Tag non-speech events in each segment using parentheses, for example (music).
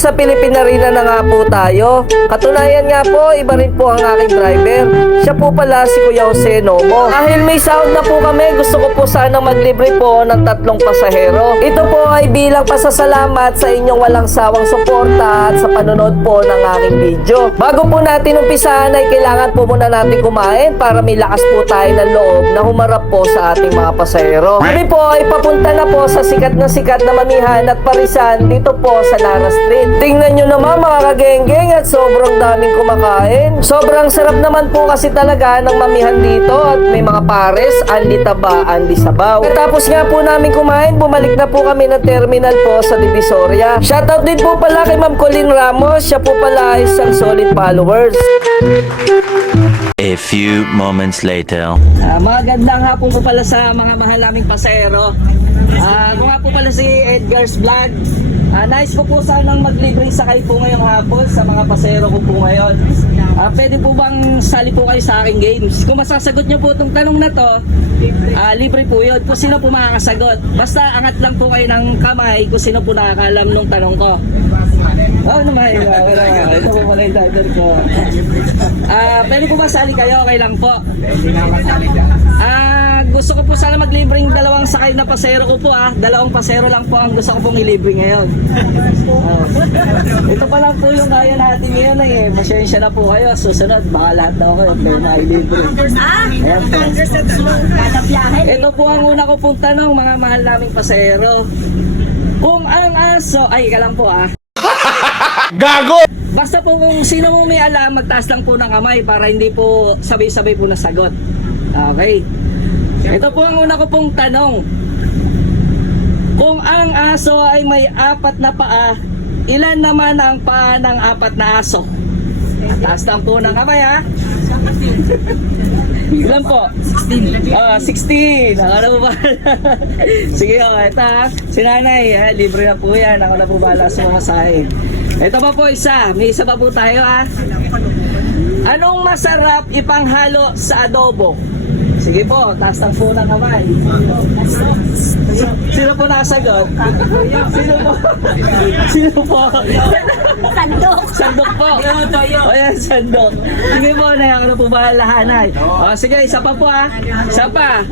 nasa Pilipinarina na nga po tayo. Katunayan nga po, iba rin po ang aking driver. Siya po pala si Kuya Jose Nomo. Dahil may sound na po kami, gusto ko po sana maglibre po ng tatlong pasahero. Ito po ay bilang pasasalamat sa inyong walang sawang suporta at sa panonood po ng aking video. Bago po natin umpisahan ay kailangan po muna natin kumain para may lakas po tayo ng loob na humarap po sa ating mga pasahero. Kami po ay papunta na po sa sikat na sikat na mamihan at parisan dito po sa Lara Street. Tingnan nyo naman mga kagenggeng at sobrang daming kumakain. Sobrang sarap naman po kasi talaga ng mamihan dito at may mga pares, anli taba, anli sabaw. Tapos nga po namin kumain, bumalik na po kami ng terminal po sa Divisoria. Shoutout din po pala kay Ma'am Colleen Ramos, siya po pala ay isang solid followers. A few moments later. Ah, magandang hapon po pala sa mga mahal naming pasahero. Ah, ako nga po pala si Edgar's Vlog. Ah, nice ko po sanang maglibre sakay po ngayong hapon sa mga pasahero ko po ngayon. Ah, pwede po bang sali po kayo sa aking games? Kung masasagot niyo po itong tanong na to, ah, libre po yun. Kung sino po makakasagot. Basta angat lang po kayo ng kamay kung sino po nakakalam nung tanong ko. Oo naman, iba. Ito po pala yung driver ko. Ah, pwede po ba sali kayo? Okay lang po. Ah, gusto ko po sana maglibreng dalawang sakay na pasero ko po ah. Dalawang pasero lang po ang gusto ko pong ilibre ngayon. Oh. Ito pa lang po yung kaya natin ngayon eh. Pasensya na po kayo. Susunod, baka lahat daw kayo pero mailibre. Ah, Ayan po. kada biyahe. Ito po ang una ko pong tanong, mga mahal naming pasahero. Kung ang aso, ay ka lang po ah. (laughs) Gago! Basta po kung sino mo may alam, magtaas lang po ng kamay para hindi po sabay-sabay po nasagot. Okay. Ito po ang una ko pong tanong. Kung ang aso ay may apat na paa, ilan naman ang paa ng apat na aso? Taas lang po ng kamay ha. Ilan po? 16. Ah, 16. Ako na po ba? (laughs) Sige, oh, ito ha. Si nanay, ha, libre na po yan. Ako na po bala sa mga sahin. Ito pa po isa. May isa pa po tayo ha. Anong masarap ipanghalo sa adobo? Sige po, taas lang po ng kamay. Sino po nakasagot? Sino po? Sino po? Sandok. Sandok po. O yan, sandok. Sige po, na ano po ba lahanay? O sige, isa pa po ah. Isa pa.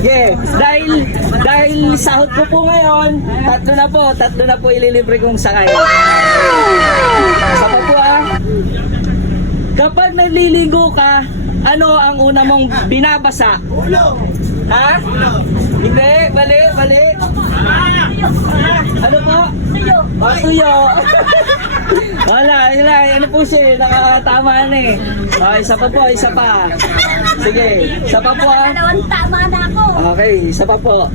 Yeah. Dahil, dahil sahod ko po ngayon, tatlo na po, tatlo na po ililibre kong sakay. Isa pa po ah. Kapag naliligo ka, ano ang una mong binabasa? Ha? Hindi, mali, mali. Ano po? Tuyo. Oh, tuyo. (laughs) Wala, wala. Ano po siya? Nakakatama na eh. Oh, isa pa po, isa pa. Sige, isa pa po ah. Dalawang tama na ako. Okay, isa pa po.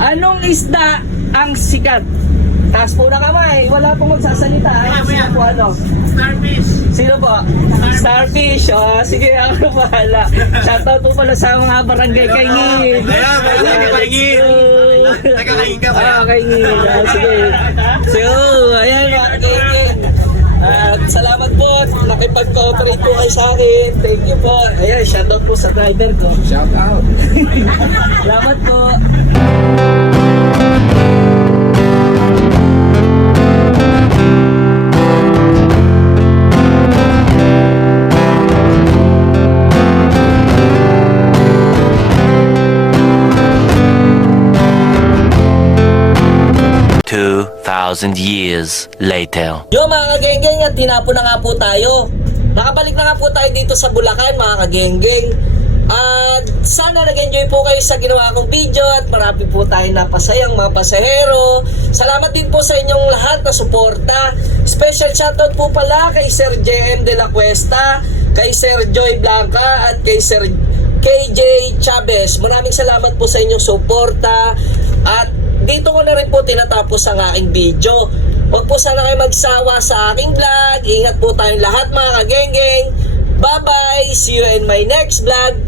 Anong isda ang sikat? Taas po na kamay. Wala pong magsasalita. Sino po ano? Starfish! Sino po? Starfish. Oh, sige, ako na bahala. Shoutout po pala sa mga barangay kay Ngin. Ayan, barangay kay Ngin. Nagkakain ka ba? Ah, kay Ngin. Ah, sige. So, ayan mga. At salamat po. Nakipag-cooperate po kayo sa akin. Thank you po. Ayan, shoutout po sa driver ko. Shout out! Salamat po. Two thousand years later. Yo mga kagenggeng at tinapo na nga po tayo. Nakabalik na nga po tayo dito sa Bulacan mga kagenggeng. At sana nag-enjoy po kayo sa ginawa kong video at marami po tayo napasayang mga pasahero. Salamat din po sa inyong lahat na suporta. Special shoutout po pala kay Sir JM De La Cuesta, kay Sir Joy Blanca at kay Sir KJ Chavez. Maraming salamat po sa inyong suporta at dito ko na rin po tinatapos ang aking video. Huwag po sana kayo magsawa sa aking vlog. Ingat po tayong lahat mga kagengeng. Bye-bye! See you in my next vlog.